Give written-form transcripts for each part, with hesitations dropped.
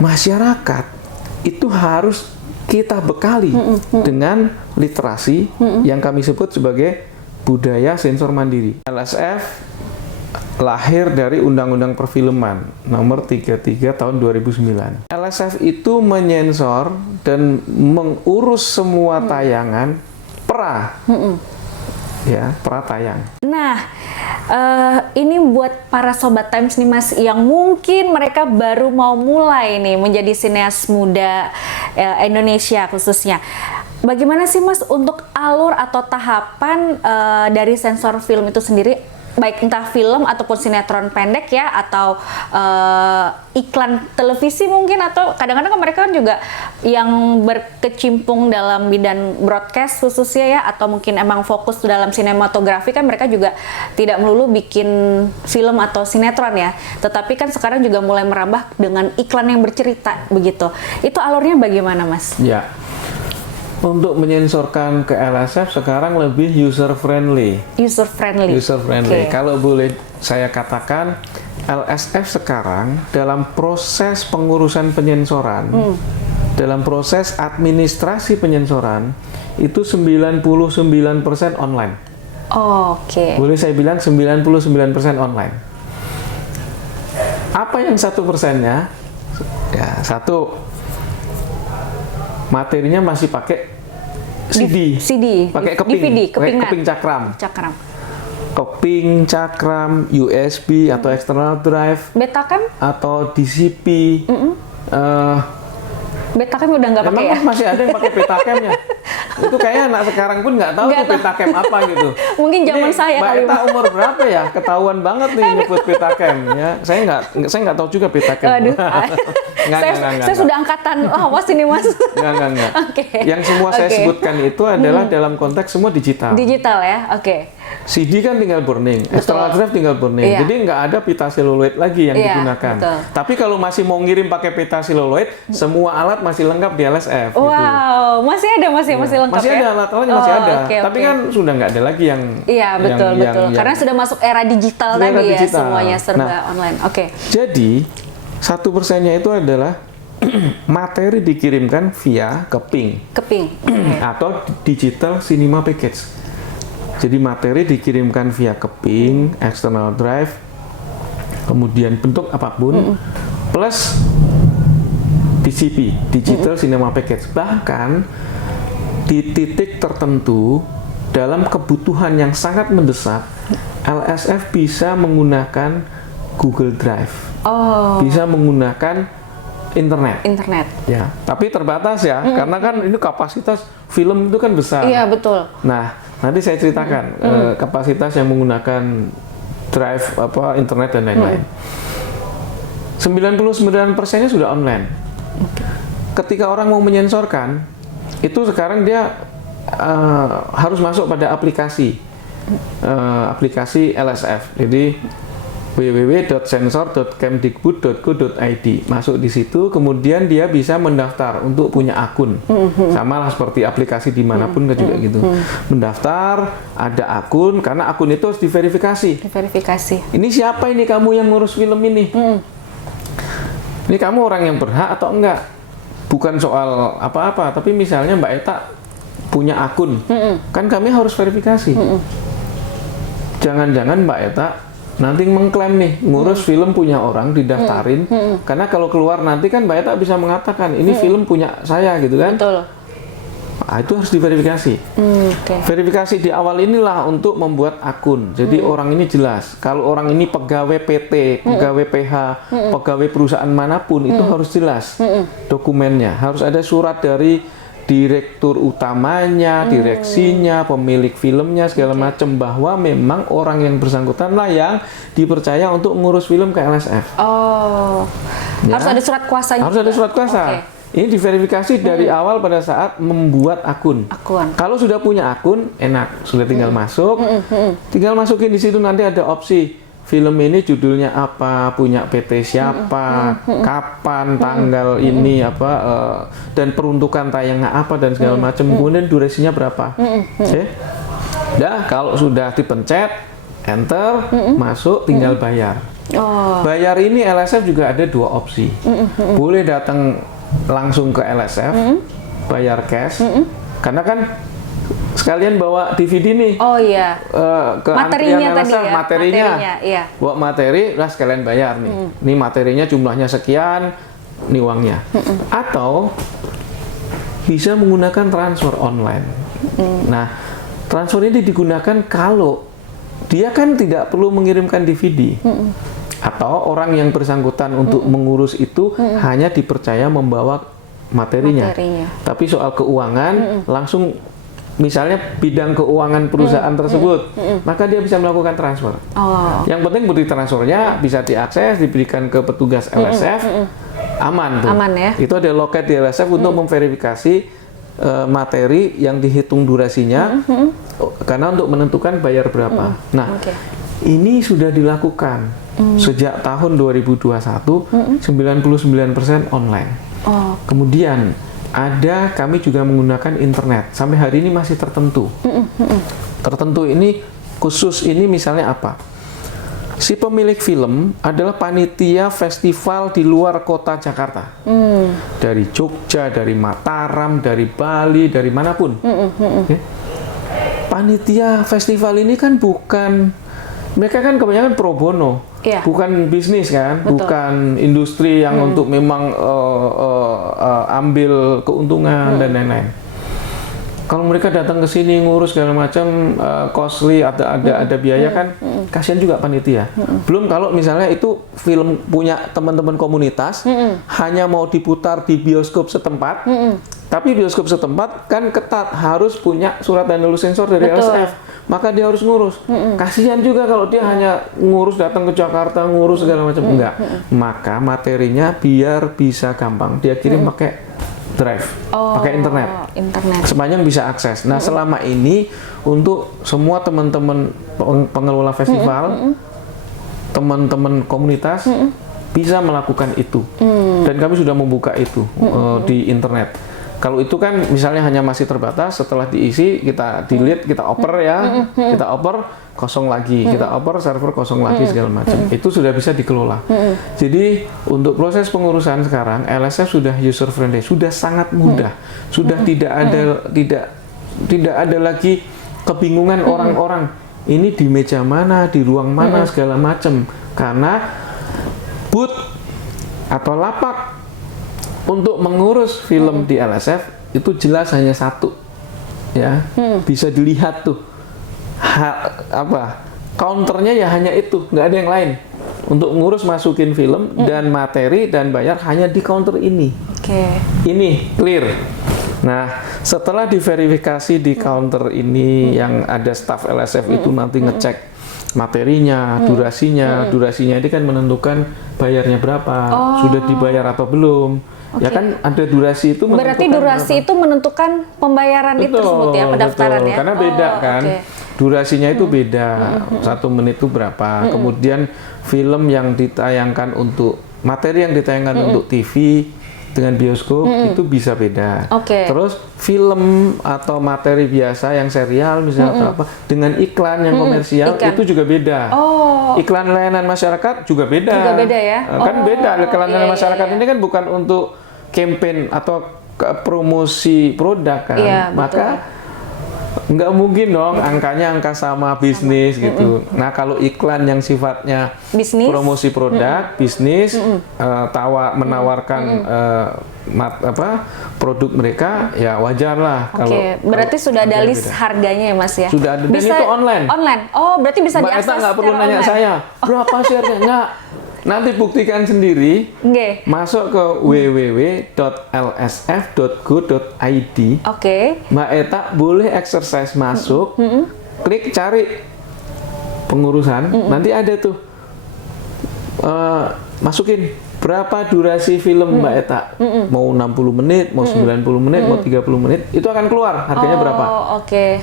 masyarakat itu harus kita bekali dengan literasi yang kami sebut sebagai budaya sensor mandiri. LSF lahir dari Undang-Undang Perfilman nomor 33 tahun 2009. LSF itu menyensor dan mengurus semua tayangan pra tayang. Nah, ini buat para Sobat Times nih Mas, yang mungkin mereka baru mau mulai nih menjadi sineas muda Indonesia khususnya. Bagaimana sih Mas untuk alur atau tahapan dari sensor film itu sendiri? Baik entah film ataupun sinetron pendek ya, atau iklan televisi mungkin, atau kadang-kadang mereka kan juga yang berkecimpung dalam bidang broadcast khususnya ya, atau mungkin emang fokus dalam sinematografi kan mereka juga tidak melulu bikin film atau sinetron ya, tetapi kan sekarang juga mulai merambah dengan iklan yang bercerita begitu. Itu alurnya bagaimana Mas? Ya. Untuk menyensorkan ke LSF sekarang lebih user friendly. User friendly. Okay. Kalau boleh saya katakan, LSF sekarang dalam proses pengurusan penyensoran, dalam proses administrasi penyensoran itu 99% online. Oke. Boleh saya bilang 99% online. Apa yang 1%-nya? Ya, satu, materinya masih pakai CD, pakai keping, DVD, keping cakram, keping cakram, USB atau external drive, Betacam atau DCP. Betacam udah nggak pakai ya? Masih ada yang pakai Betacam-nya. Itu kayaknya anak sekarang pun nggak tahu tuh Betacam apa gitu. Mungkin zaman saya Mbak kali. Eta umur berapa ya? Ketahuan banget nih nyebut Betacam ya. Saya nggak tahu juga Betacam. Aduh. Saya sudah angkatan lawas ini Mas. Enggak. Okay. Yang semua saya sebutkan itu adalah dalam konteks semua digital. Digital ya, oke. CD kan tinggal burning, external drive tinggal burning. Iya. Jadi nggak ada pita seluloid lagi yang digunakan. Betul. Tapi kalau masih mau ngirim pakai pita seluloid, semua alat masih lengkap di LSF. Wow, gitu. masih ada, masih lengkap masih ya? ada, alat-alatnya masih ada. Okay. Tapi kan sudah nggak ada lagi yang. Iya, betul. Karena sudah masuk era digital tadi ya, semuanya serba online. Oke. Jadi 1%-nya itu adalah materi dikirimkan via keping. Atau digital cinema package. Jadi materi dikirimkan via keping, external drive, kemudian bentuk apapun, plus DCP, digital cinema package. Bahkan di titik tertentu dalam kebutuhan yang sangat mendesak, LSF bisa menggunakan Google Drive, bisa menggunakan internet. Ya, tapi terbatas ya, karena kan ini kapasitas film itu kan besar. Iya, betul. Nah, nanti saya ceritakan kapasitas yang menggunakan drive internet dan lain-lain. 99%-nya sudah online. Ketika orang mau menyensorkan, itu sekarang dia harus masuk pada aplikasi LSF. Jadi www.sensor.kemdikbud.go.id. Masuk di situ, kemudian dia bisa mendaftar untuk punya akun. Sama lah seperti aplikasi dimanapun kan juga gitu. Mendaftar, ada akun, karena akun itu harus diverifikasi. Ini siapa ini kamu yang ngurus film ini? Ini kamu orang yang berhak atau enggak? Bukan soal apa-apa, tapi misalnya Mbak Eta punya akun, kan kami harus verifikasi. Jangan-jangan Mbak Eta nanti mengklaim nih ngurus film punya orang, didaftarin, karena kalau keluar nanti kan Mbak Eta bisa mengatakan ini film punya saya gitu kan. Betul. Nah, itu harus diverifikasi. Verifikasi di awal inilah untuk membuat akun. Jadi orang ini jelas. Kalau orang ini pegawai PT, pegawai PH, pegawai perusahaan manapun itu harus jelas dokumennya. Harus ada surat dari direktur utamanya, direksinya, pemilik filmnya, segala macam, bahwa memang orang yang bersangkutan lah yang dipercaya untuk ngurus film ke LSF. Ya? Harus ada surat kuasanya. Harus ada surat kuasa. Ini diverifikasi dari awal pada saat membuat akun. Kalau sudah punya akun, enak, sudah tinggal masuk, tinggal masukin di situ, nanti ada opsi film ini judulnya apa, punya PT siapa, kapan, tanggal ini apa, dan peruntukan tayangnya apa dan segala macam, kemudian durasinya berapa. Dah, kalau sudah dipencet enter, masuk, tinggal bayar. Oh. Bayar ini LSF juga ada dua opsi. Boleh datang langsung ke LSF, bayar cash, karena kan sekalian bawa DVD nih. Oh iya. Ke Materinya antrian tadi LSF, ya. materinya. Iya. Bawa materi, lah sekalian bayar nih. Ini materinya jumlahnya sekian, ini uangnya. Atau bisa menggunakan transfer online. Nah, transfer ini digunakan kalau dia kan tidak perlu mengirimkan DVD. Atau orang yang bersangkutan untuk mengurus itu hanya dipercaya membawa materinya. Tapi soal keuangan langsung, misalnya bidang keuangan perusahaan tersebut, maka dia bisa melakukan transfer. Yang penting bukti transfernya bisa diakses, diberikan ke petugas LSF, aman tuh. Aman ya. Itu ada loket di LSF untuk memverifikasi materi yang dihitung durasinya, karena untuk menentukan bayar berapa. Nah, ini sudah dilakukan sejak tahun 2021, 99% online. Kemudian kami juga menggunakan internet. Sampai hari ini masih tertentu. Tertentu ini khusus ini misalnya apa? Si pemilik film adalah panitia festival di luar kota Jakarta. Dari Jogja, dari Mataram, dari Bali, dari manapun. Panitia festival ini kan mereka kan kebanyakan pro bono. Bukan bisnis kan, bukan industri yang untuk memang ambil keuntungan dan lain-lain. Kalau mereka datang ke sini ngurus segala macam costly, ada biaya kan, kasihan juga panitia. Belum kalau misalnya itu film punya teman-teman komunitas, hanya mau diputar di bioskop setempat, tapi bioskop setempat kan ketat harus punya surat tanda lulus sensor dari LSF. Maka dia harus ngurus. Kasihan juga kalau dia hanya ngurus datang ke Jakarta, ngurus segala macam. Enggak. Maka materinya biar bisa gampang dia kirim pakai drive, pakai internet. Sepanjang bisa akses. Nah, selama ini untuk semua teman-teman pengelola festival, teman-teman komunitas bisa melakukan itu. Dan kami sudah membuka itu di internet. Kalau itu kan misalnya hanya masih terbatas, setelah diisi kita delete, kita oper ya, kita oper kosong lagi, kita oper server kosong lagi segala macam. Itu sudah bisa dikelola. Jadi untuk proses pengurusan sekarang LSF sudah user friendly, sudah sangat mudah, sudah tidak ada lagi kebingungan orang-orang. Ini di meja mana, di ruang mana segala macam, karena booth atau lapak untuk mengurus film di LSF itu jelas hanya satu, ya, bisa dilihat tuh, counternya ya hanya itu, nggak ada yang lain. Untuk ngurus masukin film dan materi dan bayar hanya di counter ini. Ini clear. Nah, setelah diverifikasi di counter ini yang ada staff LSF itu nanti ngecek materinya, durasinya ini kan menentukan bayarnya berapa, sudah dibayar atau belum. Ya kan ada durasi itu. Berarti durasi itu menentukan pembayaran itu tersebut ya, pendaftaran ya. Karena beda kan, durasinya itu beda. 1 menit itu berapa. Kemudian film yang ditayangkan untuk materi yang ditayangkan untuk TV dengan bioskop itu bisa beda. Terus film atau materi biasa yang serial misalnya atau apa dengan iklan yang komersial itu juga beda. Iklan layanan masyarakat juga beda. Ya. Kan beda. Iklan layanan masyarakat ini kan bukan untuk campaign atau promosi produk kan. Maka nggak mungkin dong angkanya angka sama bisnis gitu. Nah, kalau iklan yang sifatnya promosi produk, bisnis, menawarkan produk mereka, ya wajar lah. Berarti sudah ada list harganya ya Mas ya? Sudah ada, dan itu online. Berarti bisa diakses Mbak Eta nggak perlu nanya saya, berapa share-nya? Nggak. Nanti buktikan sendiri, masuk ke www.lsf.go.id. Mbak Eta boleh exercise masuk, klik cari pengurusan, nanti ada tuh, masukin berapa durasi film Mbak Eta, mau 60 menit, mau 90 menit, mau 30 menit, itu akan keluar harganya berapa.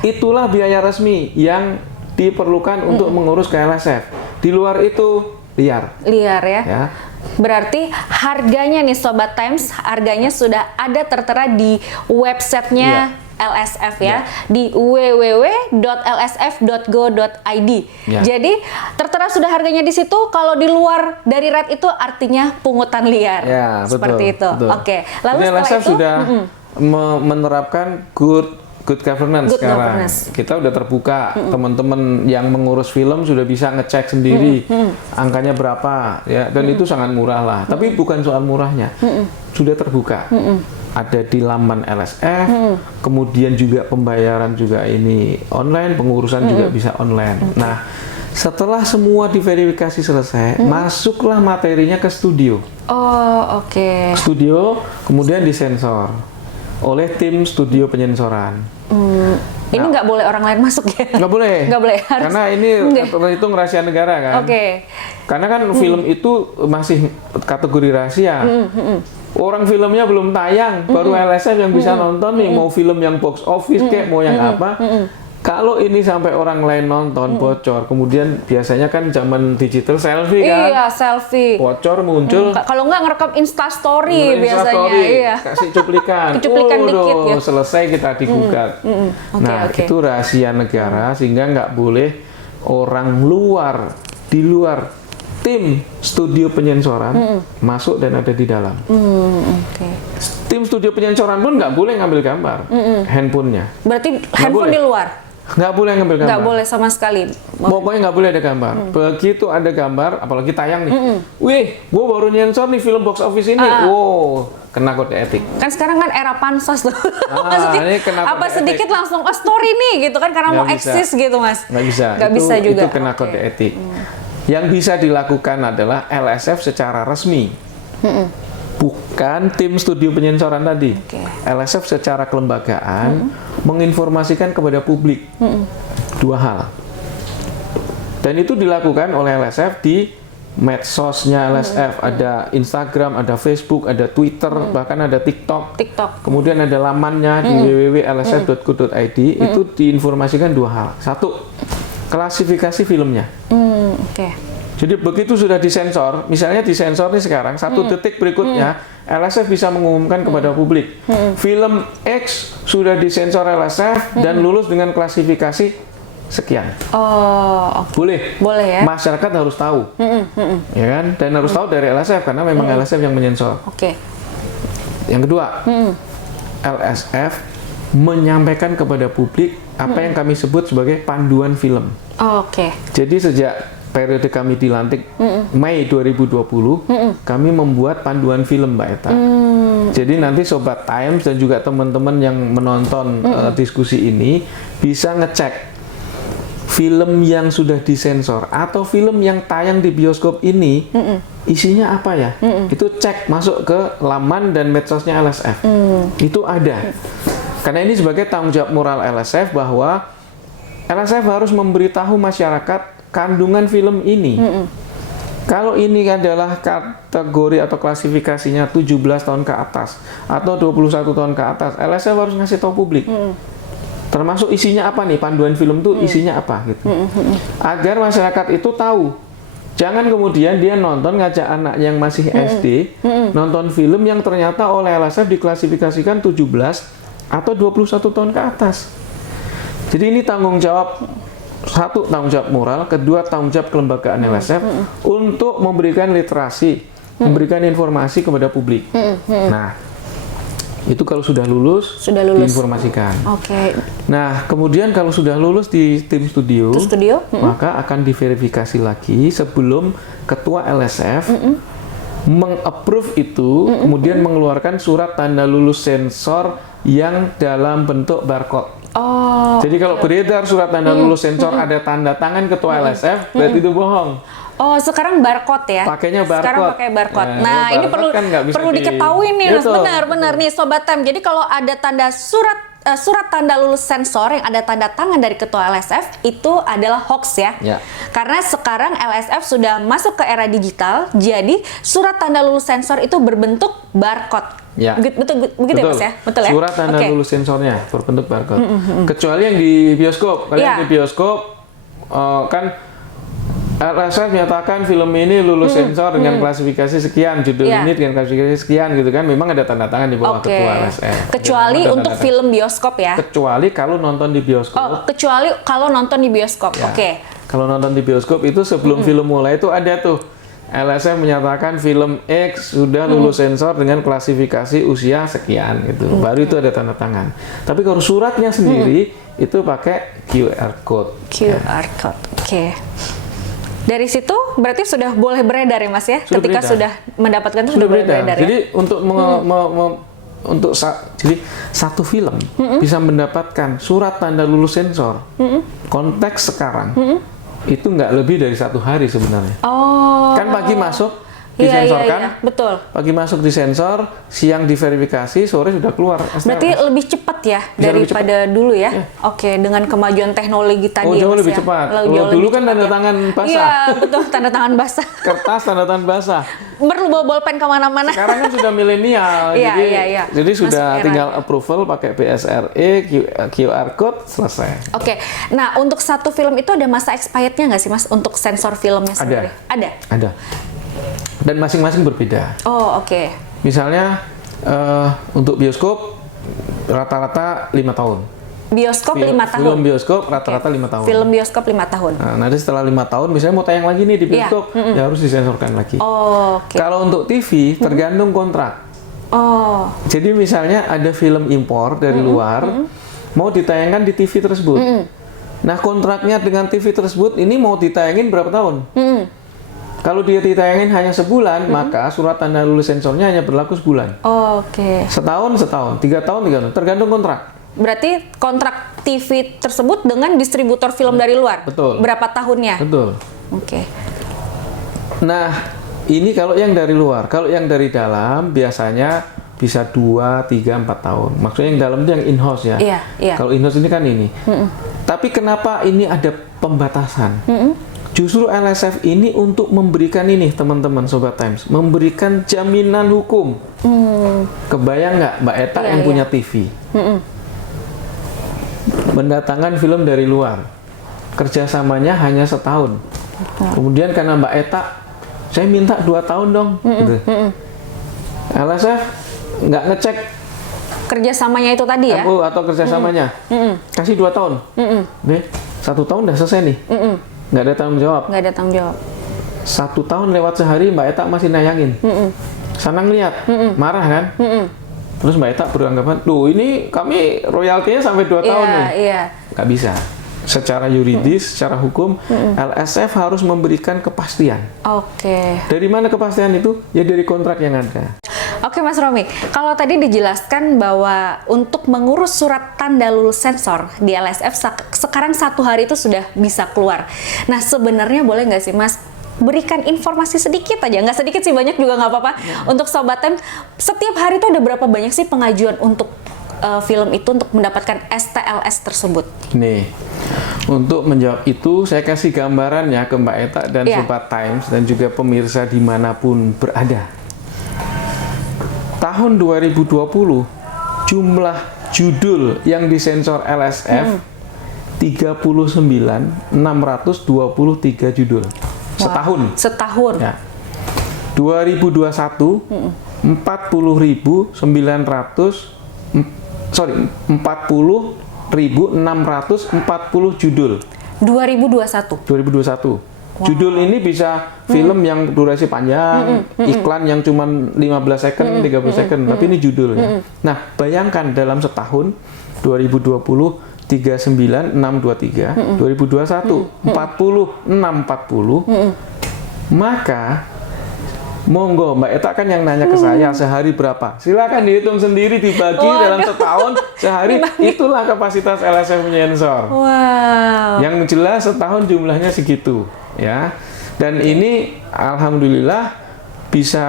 Itulah biaya resmi yang diperlukan untuk mengurus ke LSF. Di luar itu liar ya. Berarti harganya nih Sobat Times, harganya sudah ada tertera di websitenya LSF ya, di www.lsf.go.id. Ya. Jadi tertera sudah harganya di situ. Kalau di luar dari red itu artinya pungutan liar. Ya, seperti itu. betul. Oke. Lalu Jadi setelah LSF itu sudah menerapkan good governance Good sekarang. governance. Kita udah terbuka, teman-teman yang mengurus film sudah bisa ngecek sendiri angkanya berapa ya, dan itu sangat murah lah. Tapi bukan soal murahnya, sudah terbuka. Ada di laman LSF, kemudian juga pembayaran juga ini online, pengurusan juga bisa online. Nah, setelah semua diverifikasi selesai, masuklah materinya ke studio. Oh, oke. Studio kemudian disensor oleh tim studio penyensoran. Ini nggak boleh orang lain masuk ya? Nggak boleh. Nggak boleh. Karena ini terhitung rahasia negara kan. Oke. Karena kan film itu masih kategori rahasia. Orang filmnya belum tayang, baru LSF yang bisa nonton nih. Mau film yang box office kayak mau yang apa. Kalau ini sampai orang lain nonton bocor, kemudian biasanya kan zaman digital selfie kan. Iya, selfie. Bocor muncul. Kalau nggak ngerekam Instastory biasanya. Instastory, Iya. kasih cuplikan. Cuplikan dikit ya. Selesai kita digugat. Nah, Oke. itu rahasia negara sehingga nggak boleh orang luar, di luar tim studio penyensoran masuk dan ada di dalam. Oke. Tim studio penyensoran pun nggak boleh ngambil gambar handphonenya. Berarti handphone boleh. di luar? Nggak boleh ngambil gambar. Nggak boleh sama sekali. Pokoknya nggak boleh ada gambar. Begitu ada gambar, apalagi tayang nih. Wih, gue baru nyensor nih film box office ini. Wow, kena kode etik. Kan sekarang kan era pansos tuh. Maksudnya ini kena apa kode sedikit etik. langsung story nih gitu kan karena Nggak mau bisa. eksis gitu mas. Nggak bisa. Nggak bisa juga. Itu kena kode etik. Yang bisa dilakukan adalah LSF secara resmi. Bukan tim studio penyensoran tadi. Oke. LSF secara kelembagaan menginformasikan kepada publik dua hal. Dan itu dilakukan oleh LSF di medsosnya LSF. Ada Instagram, ada Facebook, ada Twitter, bahkan ada TikTok. TikTok. Kemudian ada lamannya di www.lsf.co.id. Itu diinformasikan dua hal. Satu, klasifikasi filmnya. Oke. Jadi begitu sudah disensor, misalnya disensor nih sekarang, 1 detik berikutnya, LSF bisa mengumumkan kepada publik, film X sudah disensor LSF dan lulus dengan klasifikasi sekian. Oh, oke. Boleh. Boleh ya. Masyarakat harus tahu, ya kan? Dan harus tahu dari LSF karena memang LSF yang menyensor. Oke. Yang kedua, LSF menyampaikan kepada publik apa yang kami sebut sebagai panduan film. Oh, oke. Jadi sejak periode kami dilantik Mei 2020, kami membuat panduan film, Mbak Eta. Jadi nanti Sobat Times dan juga teman-teman yang menonton diskusi ini bisa ngecek film yang sudah disensor atau film yang tayang di bioskop ini isinya apa ya. Itu cek masuk ke laman dan medsosnya LSF. Itu ada. Karena ini sebagai tanggung jawab moral LSF bahwa LSF harus memberitahu masyarakat kandungan film ini. Kalau ini adalah kategori atau klasifikasinya 17 tahun ke atas atau 21 tahun ke atas, LSF harus ngasih tahu publik. Termasuk isinya apa nih, panduan film itu isinya apa gitu. Agar masyarakat itu tahu. Jangan kemudian dia nonton ngajak anak yang masih SD, nonton film yang ternyata oleh LSF diklasifikasikan 17 atau 21 tahun ke atas. Jadi ini tanggung jawab, satu tanggung jawab moral, kedua tanggung jawab kelembagaan LSF untuk memberikan literasi, memberikan informasi kepada publik. Nah, itu kalau sudah lulus, diinformasikan. Oke. Nah, kemudian kalau sudah lulus di tim studio, maka akan diverifikasi lagi sebelum ketua LSF meng-approve itu, kemudian mengeluarkan surat tanda lulus sensor yang dalam bentuk barcode. Oh. Jadi kalau beredar surat tanda lulus sensor ada tanda tangan ketua LSF, berarti itu bohong. Oh, sekarang barcode ya? Pakainya barcode. Sekarang pakai barcode. Nah, Nah, ini barcode kan nggak bisa perlu diketahui nih, Mas. Betul. Benar nih, Sobat Time. Jadi kalau ada tanda surat tanda lulus sensor yang ada tanda tangan dari ketua LSF, itu adalah hoax ya. Ya. Karena sekarang LSF sudah masuk ke era digital, jadi surat tanda lulus sensor itu berbentuk barcode. Ya. Betul ya, Mas ya? Betul ya? Surat tanda lulus sensornya berbentuk barcode. Kecuali yang di bioskop. Kalau yang di bioskop kan LSF menyatakan film ini lulus sensor dengan klasifikasi sekian, judul ini dengan klasifikasi sekian gitu kan. Memang ada tanda tangan di bawah ketua LSF. Kecuali untuk film bioskop ya. Kecuali kalau nonton di bioskop. Oh, kecuali kalau nonton di bioskop. Ya. Oke. Kalau nonton di bioskop itu sebelum film mulai itu ada tuh LSF menyatakan film X sudah lulus sensor dengan klasifikasi usia sekian gitu. Baru itu ada tanda tangan. Tapi kalau suratnya sendiri itu pakai QR code. QR code. Oke. Dari situ berarti sudah boleh beredar ya Mas ya? Sudah Ketika beredar. sudah mendapatkan itu sudah boleh beredar ya? Jadi untuk jadi satu film bisa mendapatkan surat tanda lulus sensor. Konteks sekarang itu nggak lebih dari 1 hari sebenarnya. Oh. Kan pagi masuk Iya, disensorkan, iya. Betul. pagi masuk disensor, siang diverifikasi, sore sudah keluar. Berarti lebih cepat ya Bisa lebih daripada dulu ya? Oke, dengan kemajuan teknologi tadi jauh Mas lebih ya? cepat. Jauh Kalau dulu lebih kan cepat tanda ya? tangan basah. Iya, betul, tanda tangan basah. Kertas tanda tangan basah. Perlu bawa bolpen kemana-mana. Sekarang kan sudah milenial, Iya, jadi iya. jadi sudah Masuk era. tinggal approval pakai BSRE, QR code selesai. Oke, nah untuk satu film itu ada masa expirednya nggak sih Mas untuk sensor filmnya sendiri? Ada. Ada. Dan masing-masing berbeda. Oh, oke. Misalnya untuk bioskop rata-rata 5 tahun. Bioskop 5 tahun. Film bioskop rata-rata 5 tahun. Film bioskop 5 tahun. Nah, nanti setelah 5 tahun, misalnya mau tayang lagi nih di bioskop, ya harus disensorkan lagi. Oh, oke. Kalau untuk TV, tergantung kontrak. Oh, Jadi misalnya ada film impor dari luar, mau ditayangkan di TV tersebut. Nah, kontraknya dengan TV tersebut ini mau ditayangin berapa tahun? Kalau dia ditayangin hanya sebulan, maka surat tanda lulus sensornya hanya berlaku sebulan. oke. Setahun, 3 tahun, tergantung kontrak. Berarti kontrak TV tersebut dengan distributor film dari luar? Betul. Berapa tahunnya? Betul. Oke. Nah, ini kalau yang dari luar. Kalau yang dari dalam biasanya bisa 2, 3, 4 tahun. Maksudnya yang dalam itu yang in-house ya. Iya, iya. Kalau in-house ini kan ini. Tapi kenapa ini ada pembatasan? Justru LSF ini untuk memberikan ini, teman-teman Sobat Times, memberikan jaminan hukum. Kebayang nggak Mbak Eta Iya, yang iya. punya TV? Mendatangkan film dari luar. Kerjasamanya hanya setahun. Kemudian karena Mbak Eta, saya minta 2 tahun dong. Gitu. LSF nggak ngecek Kerjasamanya itu tadi ya? MU atau kerjasamanya. Kasih 2 tahun. Oke, 1 tahun udah selesai nih. Nggak ada tanggung jawab. Nggak ada tanggung jawab. 1 tahun lewat sehari Mbak Eta masih nayangin. Sana ngeliat, marah kan? Terus Mbak Eta beranggapan, duh ini kami royaltinya sampai 2 tahun nih. Iya. Nggak bisa. Secara yuridis, secara hukum, LSF harus memberikan kepastian. Oke. Dari mana kepastian itu? Ya dari kontrak yang ada. Oke Mas Romi, kalau tadi dijelaskan bahwa untuk mengurus surat tanda lulus sensor di LSF sekarang 1 hari itu sudah bisa keluar. Nah sebenarnya boleh nggak sih Mas berikan informasi sedikit aja, nggak sedikit sih, banyak juga nggak apa-apa. Untuk Sobat Time, setiap hari itu ada berapa banyak sih pengajuan untuk film itu untuk mendapatkan STLS tersebut? Nih, untuk menjawab itu saya kasih gambarannya ke Mbak Eta dan Sobat Times dan juga pemirsa dimanapun berada. Tahun 2020 jumlah judul yang disensor LSF 39.623 judul setahun. Setahun. Ya. 2021 40.640 judul. 2021. Judul ini bisa film yang durasi panjang, iklan yang cuma 15 second, 30 second, tapi ini judulnya. Nah, bayangkan dalam setahun 2020 39.623, 2021 40.640. Maka monggo Mbak Eta kan yang nanya ke saya sehari berapa? Silakan dihitung sendiri, dibagi dalam setahun sehari, itulah kapasitas LSF menyensor. Wow. Yang jelas setahun jumlahnya segitu, ya. Dan ini alhamdulillah bisa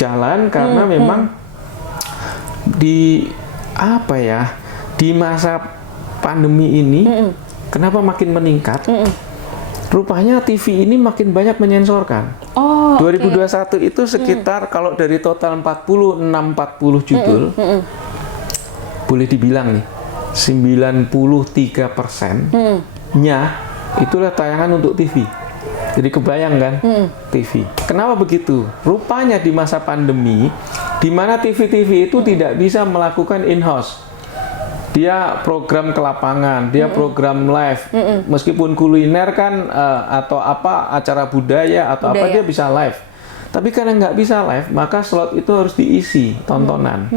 jalan karena memang di di masa pandemi ini kenapa makin meningkat? Rupanya TV ini makin banyak menyensorkan. 2021 itu sekitar kalau dari total 40 judul, boleh dibilang nih 93%-nya itulah tayangan untuk TV. Jadi kebayang kan TV. Kenapa begitu? Rupanya di masa pandemi, di mana TV-TV itu tidak bisa melakukan in-house. Dia program ke lapangan, dia program live. Meskipun kuliner kan atau apa acara budaya atau apa dia bisa live. Tapi karena nggak bisa live, maka slot itu harus diisi tontonan.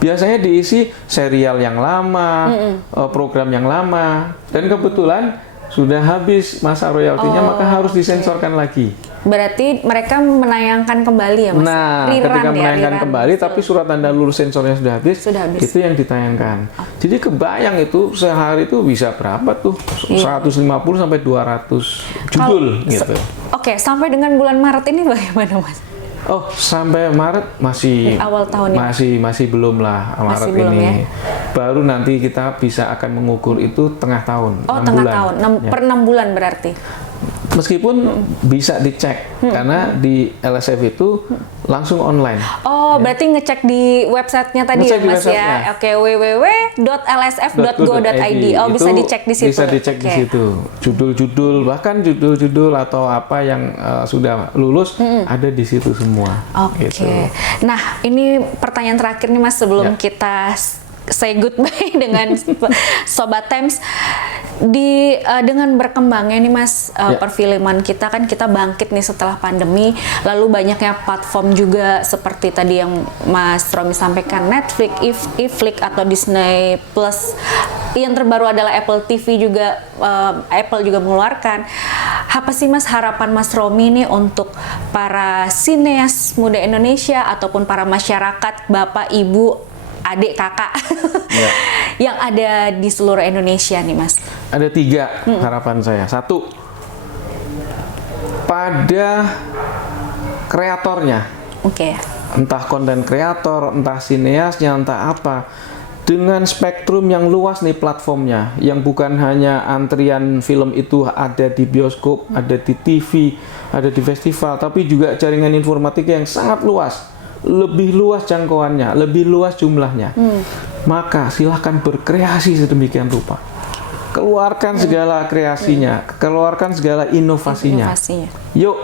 Biasanya diisi serial yang lama, program yang lama, dan kebetulan sudah habis masa royaltinya, maka harus disensorkan lagi. Berarti mereka menayangkan kembali ya Mas? Nah, ketika menayangkan kembali, tapi surat tanda lulus sensornya sudah habis, itu yang ditayangkan. Jadi kebayang itu sehari itu bisa berapa tuh? 150 sampai 200 judul gitu. Oke, sampai dengan bulan Maret ini bagaimana Mas? Oh, sampai Maret masih awal tahun masih belum lah Maret belum, ini. ya? Baru nanti kita bisa akan mengukur itu tengah tahun. Oh, 6 tengah bulan. tahun. Per 6 bulan berarti. Meskipun bisa dicek karena di LSF itu langsung online. Oh, berarti ngecek di websitenya tadi Ngecek ya Mas ya? Oke, www.lsf.go.id. Oh, bisa dicek di situ. Bisa dicek di situ. Judul-judul, bahkan judul-judul atau apa yang sudah lulus ada di situ semua. Oke. Gitu. Nah, ini pertanyaan terakhir nih Mas sebelum kita say goodbye dengan Sobat Times. Dengan berkembangnya nih Mas perfilman kita kan kita bangkit nih setelah pandemi, lalu banyaknya platform juga seperti tadi yang Mas Romi sampaikan, Netflix, Iflix atau Disney Plus, yang terbaru adalah Apple TV juga, Apple juga mengeluarkan. Apa sih Mas harapan Mas Romi nih untuk para sineas muda Indonesia ataupun para masyarakat, Bapak, Ibu, adik, kakak yang ada di seluruh Indonesia nih Mas? Ada 3 harapan saya. 1, pada kreatornya. Oke. Entah konten kreator, entah sineasnya, entah apa. Dengan spektrum yang luas nih platformnya, yang bukan hanya antrian film itu ada di bioskop, ada di TV, ada di festival, tapi juga jaringan informatika yang sangat luas. Lebih luas jangkauannya, lebih luas jumlahnya. Maka silahkan berkreasi sedemikian rupa. Keluarkan segala kreasinya, keluarkan segala inovasinya. Yuk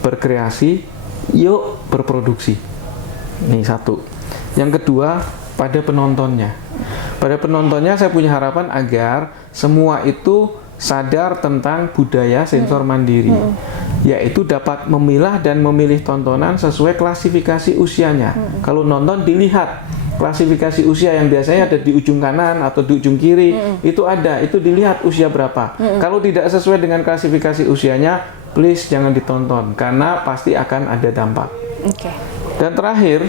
berkreasi, yuk berproduksi. Ini 1. Yang kedua, pada penontonnya. Pada penontonnya saya punya harapan agar semua itu sadar tentang budaya sensor mandiri. Yaitu dapat memilah dan memilih tontonan sesuai klasifikasi usianya. Kalau nonton dilihat klasifikasi usia yang biasanya ada di ujung kanan atau di ujung kiri, itu dilihat usia berapa. Kalau tidak sesuai dengan klasifikasi usianya, please jangan ditonton karena pasti akan ada dampak. Dan terakhir,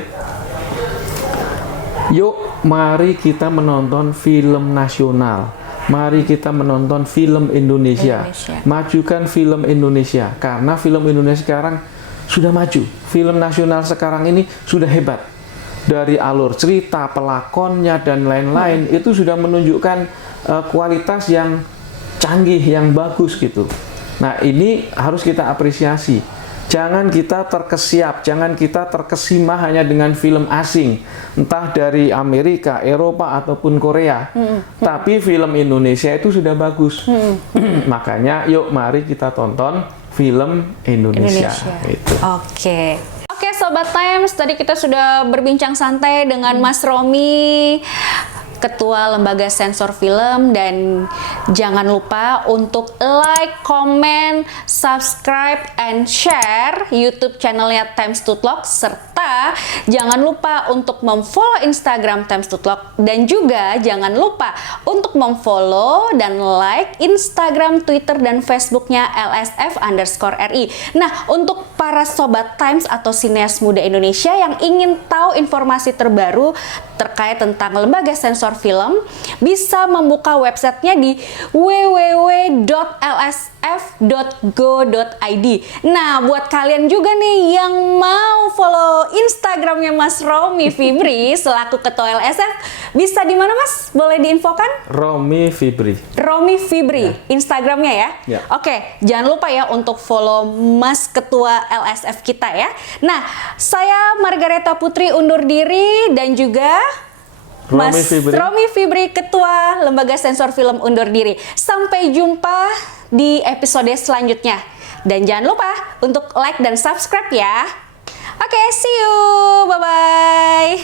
yuk mari kita menonton film nasional. Mari kita menonton film Indonesia. Majukan film Indonesia karena film Indonesia sekarang sudah maju. Film nasional sekarang ini sudah hebat. Dari alur cerita, pelakonnya dan lain-lain itu sudah menunjukkan kualitas yang canggih, yang bagus gitu. Nah, ini harus kita apresiasi. Jangan kita terkesiap, jangan kita terkesima hanya dengan film asing, entah dari Amerika, Eropa ataupun Korea. Tapi film Indonesia itu sudah bagus. Makanya yuk mari kita tonton film Indonesia. Gitu. Oke, Sobat Times, tadi kita sudah berbincang santai dengan Mas Romi, Ketua Lembaga Sensor Film, dan jangan lupa untuk like, comment, subscribe, and share YouTube channelnya Times to Talk, serta jangan lupa untuk memfollow Instagram Times to Talk, dan juga jangan lupa untuk memfollow dan like Instagram, Twitter, dan Facebooknya LSF_RI. Nah, untuk para Sobat Times atau sineas muda Indonesia yang ingin tahu informasi terbaru terkait tentang Lembaga Sensor Film, bisa membuka websitenya di www.lsf.go.id. Nah, buat kalian juga nih yang mau follow Instagramnya Mas Romi Fibri selaku Ketua LSF, bisa di mana Mas? Boleh diinfokan? Romi Fibri. Romi Fibri, Instagramnya ya? Oke, jangan lupa ya untuk follow Mas Ketua LSF kita ya. Nah, saya Margareta Putri undur diri, dan juga Mas Romi Fibri, Ketua Lembaga Sensor Film, undur diri. Sampai jumpa di episode selanjutnya. Dan jangan lupa untuk like dan subscribe ya. Oke, see you. Bye-bye.